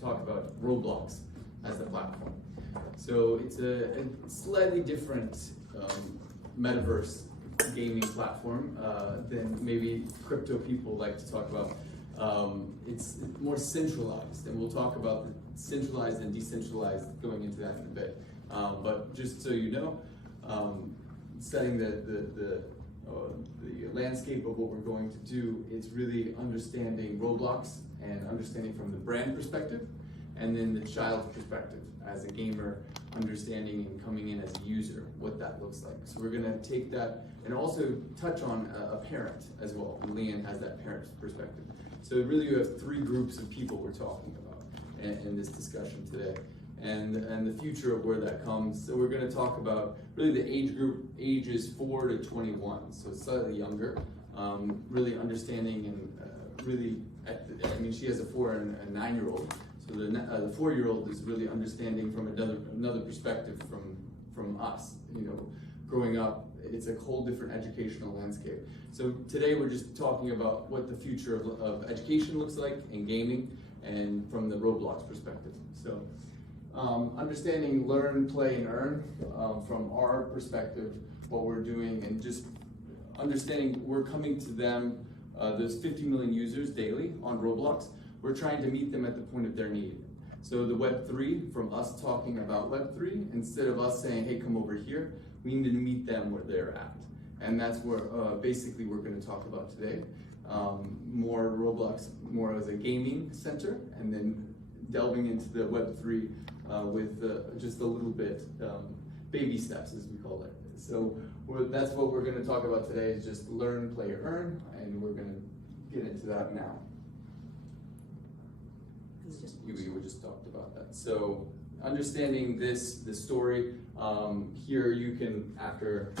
talk about Roblox as the platform. So it's a slightly different metaverse gaming platform than maybe crypto people like to talk about. It's more centralized, and we'll talk about the centralized and decentralized going into that in a bit. But just so you know, setting the landscape of what we're going to do, it's really understanding Roblox and understanding from the brand perspective, and then the child perspective as a gamer, understanding and coming in as a user, what that looks like. So we're gonna take that and also touch on a parent as well. And Leanne has that parent perspective. So really you have three groups of people we're talking about in this discussion today. And the future of where that comes. So we're gonna talk about really the age group, ages 4 to 21, so slightly younger, really understanding and really, I mean, she has a 4 and a 9-year-old. So the 4-year-old is really understanding from another perspective from us. You know, growing up, it's a whole different educational landscape. So today we're just talking about what the future of education looks like in gaming and from the Roblox perspective. So understanding learn, play, and earn from our perspective, what we're doing, and just understanding we're coming to them. There's 50 million users daily on Roblox. We're trying to meet them at the point of their need. So the Web3, from us talking about Web3, instead of us saying, hey, come over here, we need to meet them where they're at. And that's where basically we're gonna talk about today. More Roblox, more as a gaming center, and then delving into the Web3 with just a little bit, baby steps as we call it. So that's what we're gonna talk about today, is just learn, play, earn, and we're gonna get into that now. We just talked about that. So understanding the story, here you can, after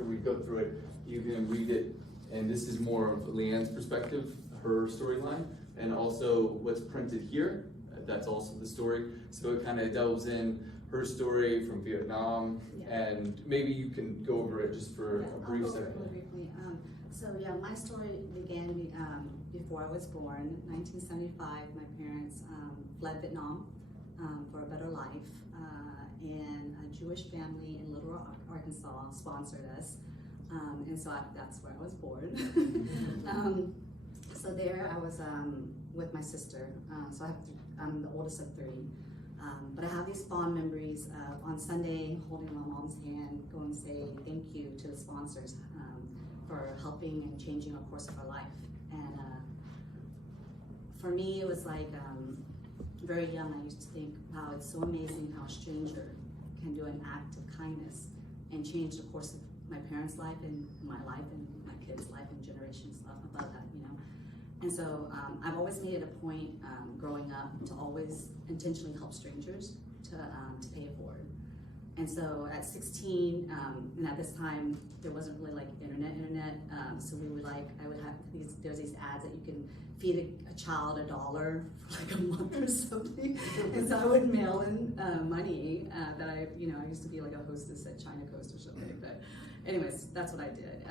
we go through it, you can read it, and this is more of Leanne's perspective, her storyline, and also what's printed here, that's also the story. So it kind of delves in her story from Vietnam, and maybe you can go over it just for a brief second. Really briefly. So yeah, my story began before I was born. 1975, my parents fled Vietnam for a better life, and a Jewish family in Little Rock, Arkansas sponsored us, and so that's where I was born. So there I was with my sister, so I'm the oldest of 3. But I have these fond memories of on Sunday holding my mom's hand, going to say thank you to the sponsors for helping and changing our course of our life. And for me, it was like very young. I used to think, wow, it's so amazing how a stranger can do an act of kindness and change the course of my parents' life and my life and my kids' life and generations above that, you know. And so I've always made it a point growing up to always intentionally help strangers to pay it forward. And so at 16, and at this time, there wasn't really like internet, so we would there's these ads that you can feed a child $1 for like a month or something. And so I would mail in money that I used to be like a hostess at China Coast or something. But anyways, that's what I did.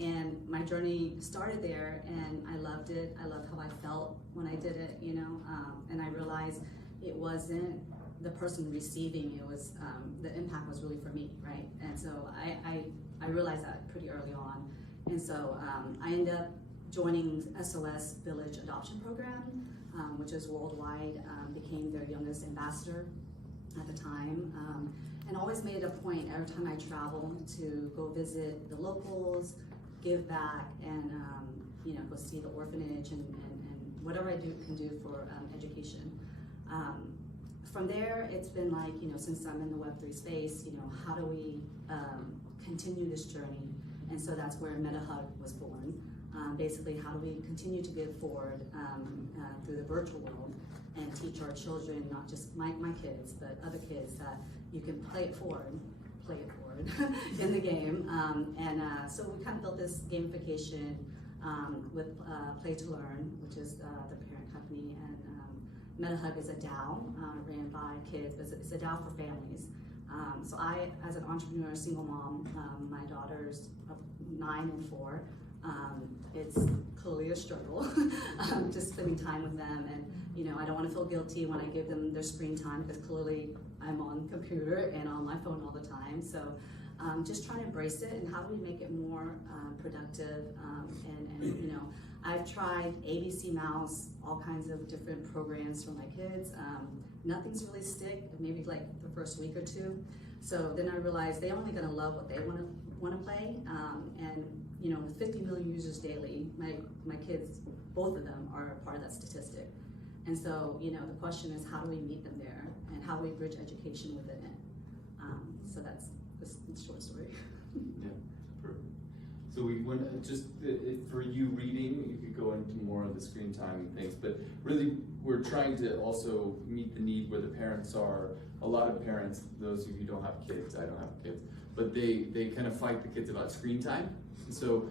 And my journey started there, and I loved it. I loved how I felt when I did it, you know, and I realized it wasn't the person receiving, it was, the impact was really for me, right? And so I realized that pretty early on. And so I ended up joining SOS Village Adoption Program, which is worldwide, became their youngest ambassador at the time. And always made it a point every time I travel to go visit the locals, give back, and go see the orphanage and whatever I can do for education. From there, it's been like, since I'm in the Web3 space, how do we continue this journey? And so that's where MetaHub was born. Basically, how do we continue to give forward through the virtual world and teach our children, not just my kids, but other kids, that you can play it forward in the game. So we kind of built this gamification with Play to Learn, which is the parent company, and MetaHub is a DAO ran by kids, but it's a DAO for families. So I, as an entrepreneur, single mom, my daughters 9 and 4, It's clearly a struggle, just spending time with them, and I don't want to feel guilty when I give them their screen time, because clearly I'm on the computer and on my phone all the time. So just trying to embrace it, and how do we make it more productive, and I've tried ABC Mouse, all kinds of different programs for my kids. Nothing's really stick, maybe like the first week or two. So then I realized they're only gonna love what they want to play, and with 50 million users daily, my kids, both of them, are part of that statistic. And so the question is, how do we meet them there, and how do we bridge education within it? So that's the short story. Yeah, perfect. So we went just for you reading, you could go into more of the screen time and things, but really we're trying to also meet the need where the parents are. A lot of parents, those of you who don't have kids, I don't have kids, but they kind of fight the kids about screen time. And so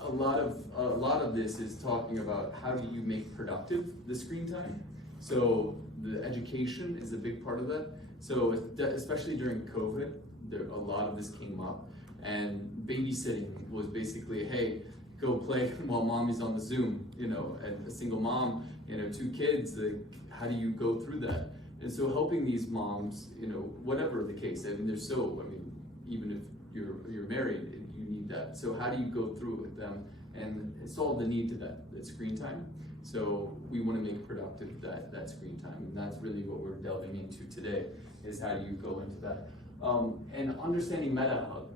a lot of this is talking about how do you make productive the screen time. So the education is a big part of that. So especially during COVID, a lot of this came up, and babysitting was basically, hey, go play while mommy's on the Zoom, and a single mom, 2 kids, how do you go through that? And so helping these moms, whatever the case, even if you're married, you need that. So how do you go through it with them and solve the need to that screen time? So we want to make productive that screen time, and that's really what we're delving into today, is how do you go into that. And understanding MetaHub.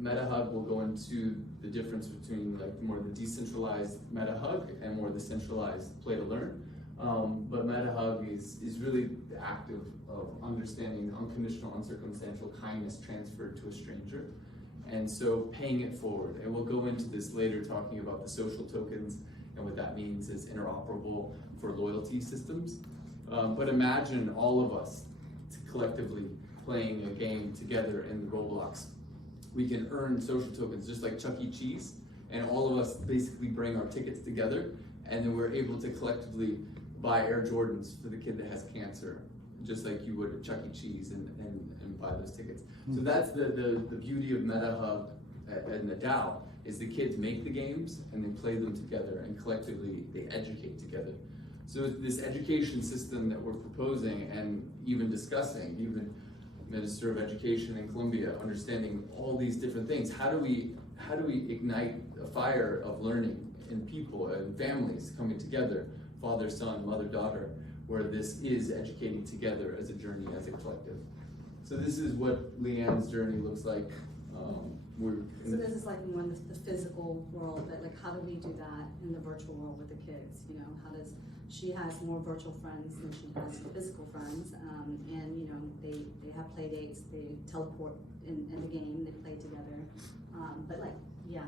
MetaHub will go into the difference between more the decentralized MetaHub and more the centralized play to learn. But MetaHub is really the act of understanding unconditional, uncircumstantial kindness transferred to a stranger. And so paying it forward. And we'll go into this later, talking about the social tokens and what that means is interoperable for loyalty systems. But imagine all of us collectively playing a game together in Roblox. We can earn social tokens just like Chuck E. Cheese, and all of us basically bring our tickets together, and then we're able to collectively buy Air Jordans for the kid that has cancer, just like you would at Chuck E. Cheese, and buy those tickets. So that's the beauty of MetaHub and the DAO, is the kids make the games and they play them together, and collectively they educate together. So this education system that we're proposing and even discussing, even Minister of Education in Colombia, understanding all these different things. How do we ignite a fire of learning in people and families coming together, father, son, mother, daughter, where this is educating together as a journey, as a collective. So this is what Leanne's journey looks like. So this is more in the physical world, but how do we do that in the virtual world with the kids? She has more virtual friends than she has physical friends, and they have play dates, they teleport in the game, they play together.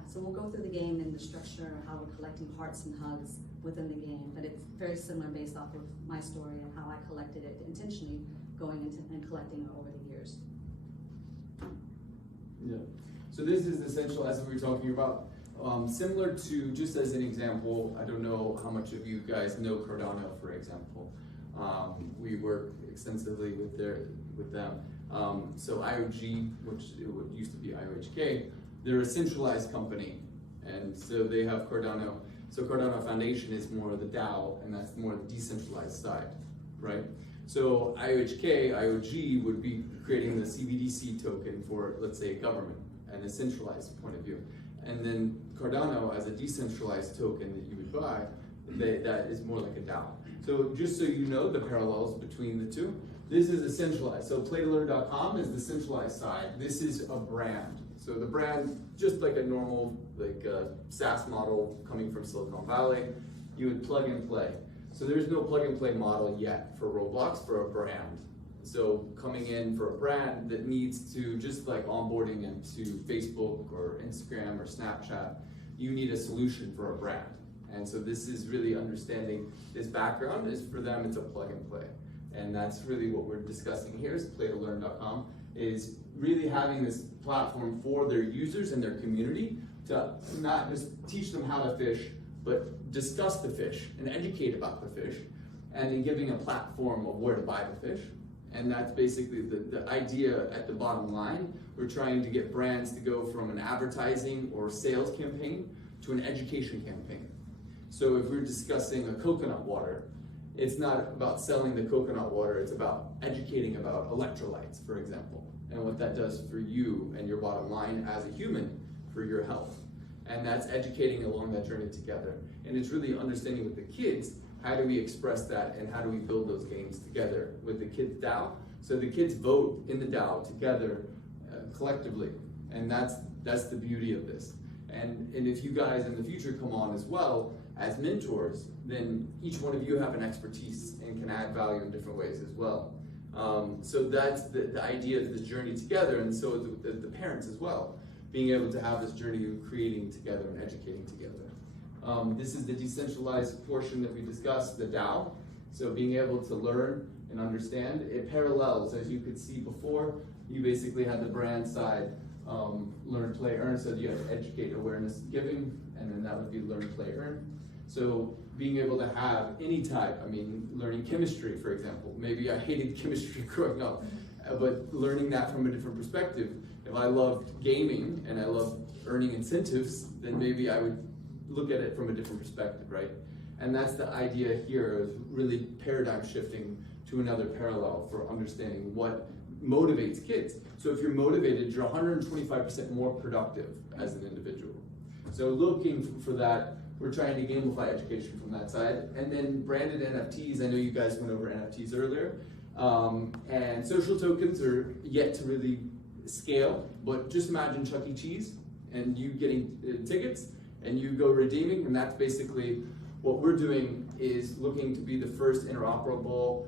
So we'll go through the game and the structure of how we're collecting hearts and hugs within the game, but it's very similar based off of my story of how I collected it intentionally, going into and collecting it over the years. Yeah. So this is essential, as we were talking about. Similar to, just as an example, I don't know how much of you guys know Cardano, for example. We work extensively with them. So IOG, which used to be IOHK, they're a centralized company, and so they have Cardano. So Cardano Foundation is more the DAO, and that's more the decentralized side, right? So IOG would be creating the CBDC token for, let's say, a government and a centralized point of view. And then Cardano, as a decentralized token that you would buy, that is more like a DAO. So just so you know the parallels between the two, this is a centralized. So playtolearn.com is the centralized side. This is a brand. So the brand, just like a normal SaaS model coming from Silicon Valley, you would plug and play. So there's no plug and play model yet for Roblox for a brand. So coming in for a brand that needs to, just like onboarding into Facebook or Instagram or Snapchat, you need a solution for a brand. And so this is really understanding this background is for them, it's a plug and play. And that's really what we're discussing here is playtolearn.com, is really having this platform for their users and their community to not just teach them how to fish, but discuss the fish and educate about the fish, and then giving a platform of where to buy the fish. And that's basically the idea at the bottom line. We're trying to get brands to go from an advertising or sales campaign to an education campaign. So if we're discussing a coconut water, it's not about selling the coconut water, it's about educating about electrolytes, for example, and what that does for you and your bottom line as a human for your health. And that's educating along that journey together. And it's really understanding with the kids, how do we express that and how do we build those games together with the kids' DAO? So the kids vote in the DAO together, collectively. And that's the beauty of this. And if you guys in the future come on as well as mentors, then each one of you have an expertise and can add value in different ways as well. So that's the idea of this journey together, and so the parents as well, being able to have this journey of creating together and educating together. This is the decentralized portion that we discussed, the DAO. So being able to learn and understand, it parallels, as you could see before, you basically had the brand side, learn, play, earn, so you have educate, awareness, giving, and then that would be learn, play, earn. So being able to have any type, I mean, learning chemistry, for example. Maybe I hated chemistry growing up, but learning that from a different perspective. If I loved gaming and I loved earning incentives, then maybe I would look at it from a different perspective, right? And that's the idea here of really paradigm shifting to another parallel for understanding what motivates kids. So if you're motivated, you're 125% more productive as an individual. So looking for that, we're trying to gamify education from that side. And then branded NFTs, I know you guys went over NFTs earlier. And social tokens are yet to really scale, but just imagine Chuck E. Cheese and you getting tickets and you go redeeming, and that's basically what we're doing, is looking to be the first interoperable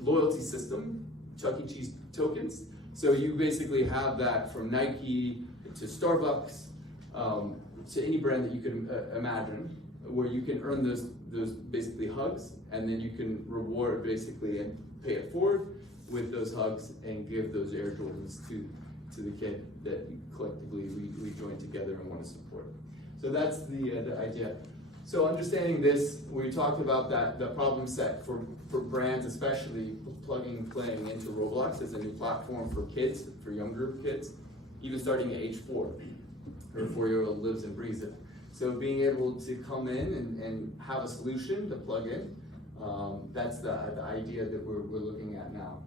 loyalty system, Chuck E. Cheese tokens. So you basically have that from Nike to Starbucks, to any brand that you can imagine, where you can earn those basically hugs, and then you can reward basically and pay it forward with those hugs and give those Air Jordans to the kid that collectively we join together and want to support. So that's the idea. So understanding this, we talked about the problem set for brands, especially plugging and playing into Roblox as a new platform for kids, for younger kids, even starting at age 4. Or a 4-year-old lives and breathes it. So being able to come in and have a solution to plug in, that's the idea that we're looking at now.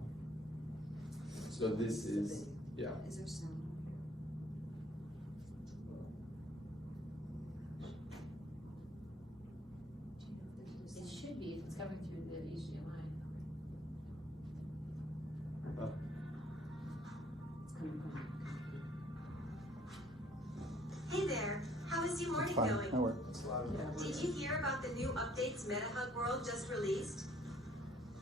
So this is, yeah. Is there sound? It should be if it's coming through the HDMI. It's coming from. Hey there, how is your morning Fine, going? that works. Did you hear about the new updates MetaHug World just released?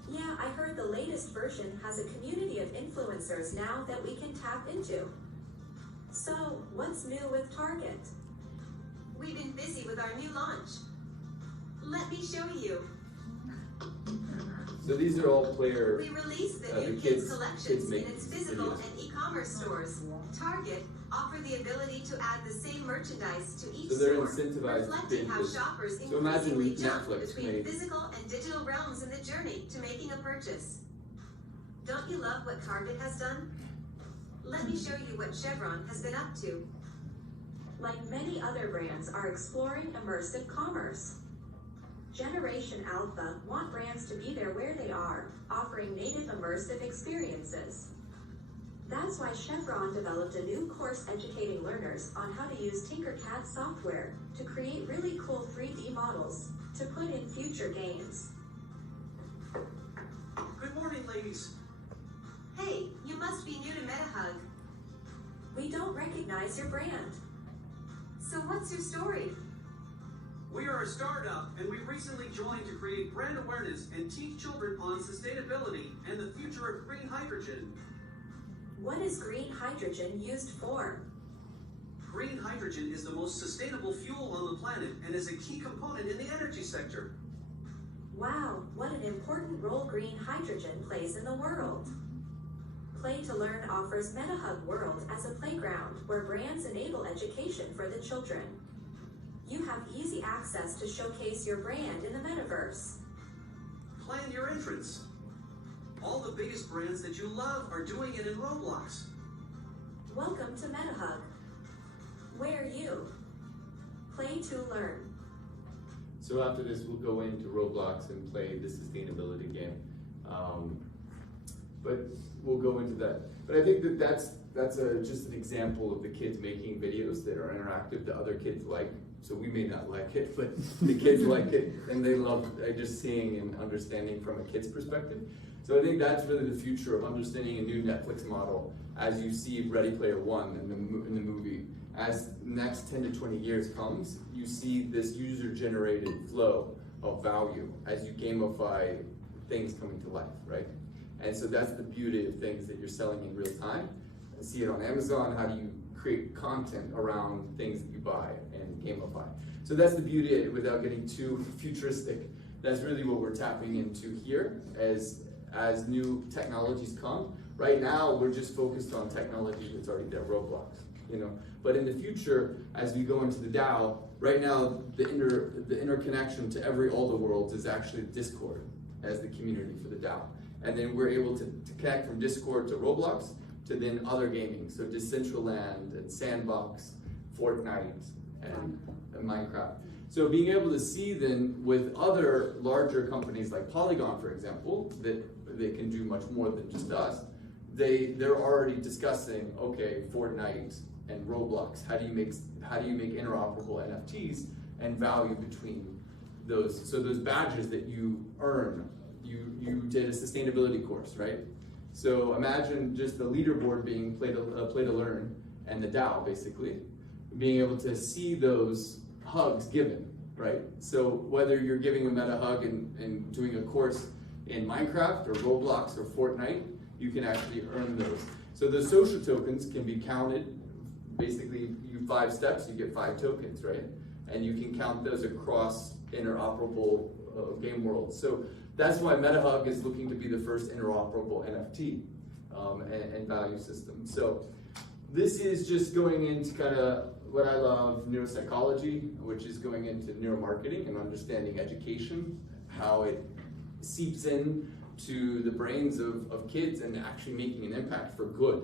Yeah, I heard the latest version has a community of influencers now that we can tap into. So, what's new with Target? We've been busy with our new launch. Let me show you. So these are all player. We released the new the kids kids collections make in its physical videos. and e-commerce stores. Target offered the ability to add the same merchandise to each So they're store, incentivized reflecting how binges. shoppers So imagine increasingly jump Netflix between made- physical and digital realms in the journey to making a purchase. Don't you love what Target has done? Let me show you what Chevron has been up to. Like many other brands are exploring immersive commerce. Generation Alpha want brands to be there where they are, offering native immersive experiences. That's why Chevron developed a new course educating learners on how to use Tinkercad software to create really cool 3D models to put in future games. Good morning, ladies. Hey, you must be new to MetaHug. We don't recognize your brand. So what's your story? We are a startup, and we recently joined to create brand awareness and teach children on sustainability and the future of green hydrogen. What is green hydrogen used for? Green hydrogen is the most sustainable fuel on the planet and is a key component in the energy sector. Wow, what an important role green hydrogen plays in the world. Play to Learn offers MetaHug World as a playground where brands enable education for the children. You have easy access to showcase your brand in the metaverse. Plan your entrance. All the biggest brands that you love are doing it in Roblox. Welcome to MetaHug. Where are you? Play to learn. So after this, we'll go into Roblox and play the sustainability game. But we'll go into that. But I think that that's just an example of the kids making videos that are interactive that other kids like. So we may not like it, but the kids like it, and they love just seeing and understanding from a kid's perspective. So I think that's really the future of understanding a new Netflix model as you see Ready Player One in the movie. As the next 10 to 20 years comes, you see this user-generated flow of value as you gamify things coming to life, right? And so that's the beauty of things that you're selling in real time. I see it on Amazon. How do you create content around things that you buy and gamify? So that's the beauty, without getting too futuristic. That's really what we're tapping into here as new technologies come. Right now, we're just focused on technology that's already there, Roblox, you know. But in the future, as we go into the DAO, right now, the interconnection to all the worlds is actually Discord as the community for the DAO. And then we're able to connect from Discord to Roblox to then other gaming. So Decentraland and Sandbox, Fortnite, and Minecraft. So being able to see then with other larger companies like Polygon, for example, that they can do much more than just us, they're already discussing, okay, Fortnite and Roblox, how do you make interoperable NFTs and value between those? So those badges that you earn, you did a sustainability course, right? So imagine just the leaderboard being play to learn, and the DAO basically being able to see those hugs given, right? So whether you're giving a meta hug and doing a course in Minecraft or Roblox or Fortnite, you can actually earn those. So the social tokens can be counted. Basically, you 5 steps, you get 5 tokens, right? And you can count those across interoperable game worlds. So that's why MetaHug is looking to be the first interoperable NFT and value system. So this is just going into kind of what I love, neuropsychology, which is going into neuromarketing and understanding education, how it seeps in to the brains of kids and actually making an impact for good.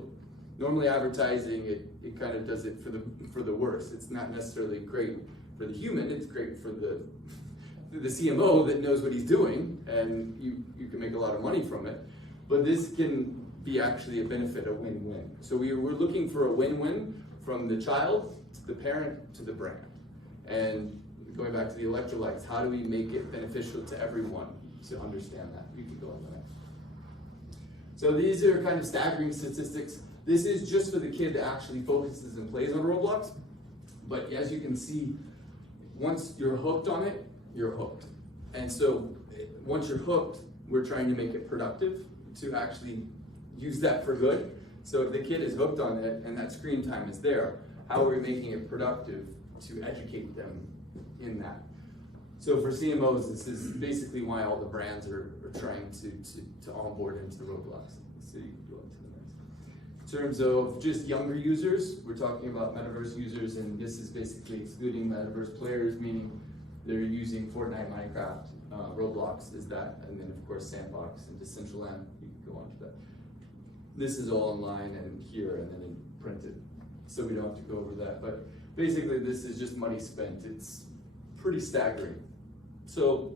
Normally advertising, it kind of does it for the worse. It's not necessarily great for the human, it's great for the CMO that knows what he's doing, and you can make a lot of money from it. But this can be actually a benefit, a win-win. So we're looking for a win-win from the child to the parent to the brand. And going back to the electrolytes, how do we make it beneficial to everyone to understand that? You can go on the next. So these are kind of staggering statistics. This is just for the kid that actually focuses and plays on Roblox. But as you can see, once you're hooked on it, you're hooked. And so once you're hooked, we're trying to make it productive to actually use that for good. So if the kid is hooked on it and that screen time is there, how are we making it productive to educate them in that? So for CMOs, this is basically why all the brands are trying to onboard into Roblox. So you can go into the next. In terms of just younger users, we're talking about metaverse users, and this is basically excluding metaverse players, meaning they're using Fortnite, Minecraft, Roblox is that, and then of course Sandbox and Decentraland, you can go on to that. This is all online and here and then printed, so we don't have to go over that. But basically this is just money spent. It's pretty staggering. So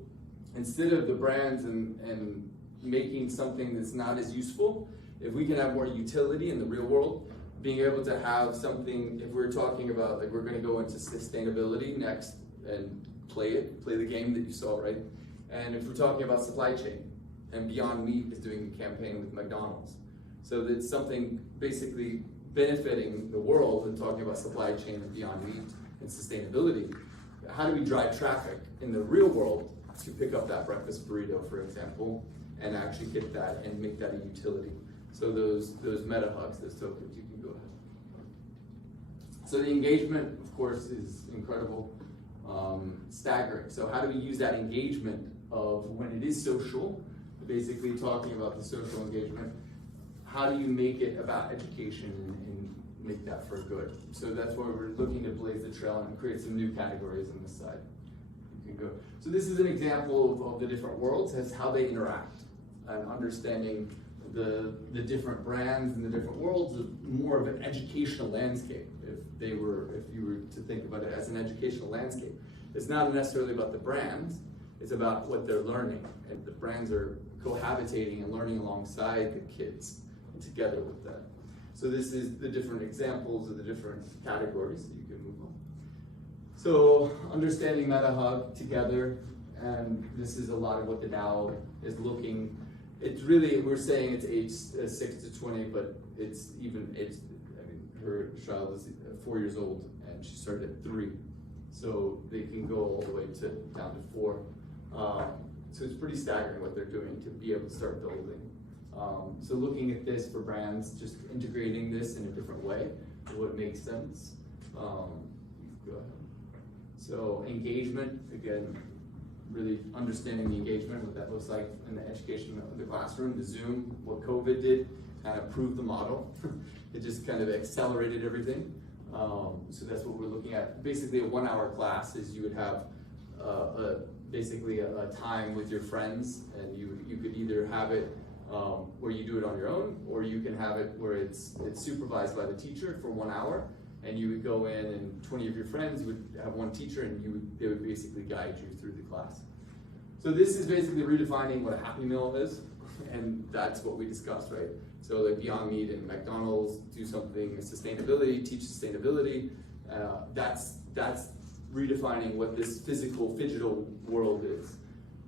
instead of the brands and making something that's not as useful, if we can have more utility in the real world, being able to have something, if we're talking about, like we're gonna go into sustainability next and play the game that you saw, right? And if we're talking about supply chain, and Beyond Meat is doing a campaign with McDonald's. So that's something basically benefiting the world and talking about supply chain and Beyond Meat and sustainability. How do we drive traffic in the real world to pick up that breakfast burrito, for example, and actually get that and make that a utility? So those meta hugs, those tokens, you can go ahead. So the engagement, of course, is incredible, staggering. So how do we use that engagement of when it is social, basically talking about the social engagement, how do you make it about education and make that for good? So that's why we're looking to blaze the trail and create some new categories on this side. You can go. So this is an example of the different worlds as how they interact and understanding the different brands and the different worlds of more of an educational landscape. If you were to think about it as an educational landscape, it's not necessarily about the brands, it's about what they're learning, and the brands are cohabitating and learning alongside the kids and together with them. So this is the different examples of the different categories. You can move on. So understanding MetaHub together, and this is a lot of what the DAO is looking. It's really, we're saying it's age 6 to 20, but it's I mean, her child is 4 years old and she started at 3. So they can go all the way down to 4. So it's pretty staggering what they're doing to be able to start building. So looking at this for brands, just integrating this in a different way, what makes sense. Go ahead. So engagement, again, really understanding the engagement, what that looks like in the education of the classroom, the Zoom, what COVID did, kind of proved the model. It just kind of accelerated everything. So that's what we're looking at. Basically a 1-hour class is you would have basically a time with your friends, and you could either have it where you do it on your own, or you can have it where it's supervised by the teacher for 1 hour, and you would go in and 20 of your friends would have one teacher, and they would basically guide you through the class. So this is basically redefining what a Happy Meal is, and that's what we discussed, right? So like Beyond Meat and McDonald's do something sustainability, teach sustainability. That's redefining what this physical, digital world is.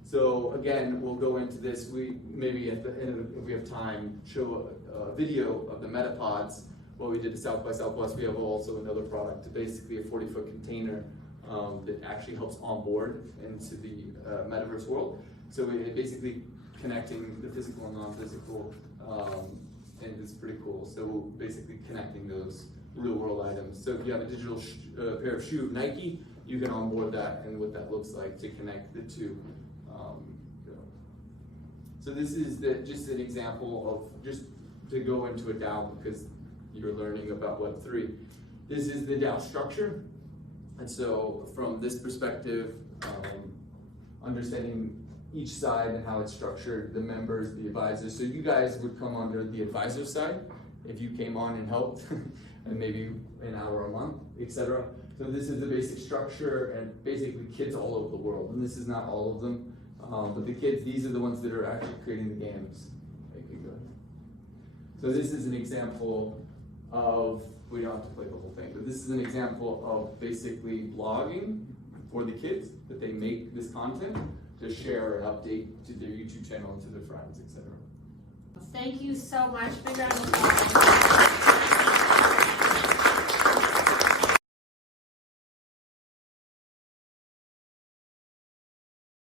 So again, we'll go into this. We maybe at the end of if we have time, show a video of the Metapods. What we did at South by Southwest, we have also another product, basically a 40-foot container that actually helps onboard into the metaverse world. So we're basically connecting the physical and non-physical, and it's pretty cool. So basically connecting those real-world items. So if you have a digital pair of shoe of Nike, you can onboard that and what that looks like to connect the two. So this is just an example of just to go into a DAO because you're learning about Web3. This is the DAO structure. And so from this perspective, understanding each side and how it's structured, the members, the advisors. So you guys would come under the advisor side if you came on and helped, and maybe an hour a month, etc. So this is the basic structure, and basically kids all over the world. And this is not all of them, but the kids, these are the ones that are actually creating the games. So this is an example of, we don't have to play the whole thing, but this is an example of basically blogging for the kids, that they make this content to share and update to their YouTube channel and to their friends, etc. Thank you so much. Big round of applause.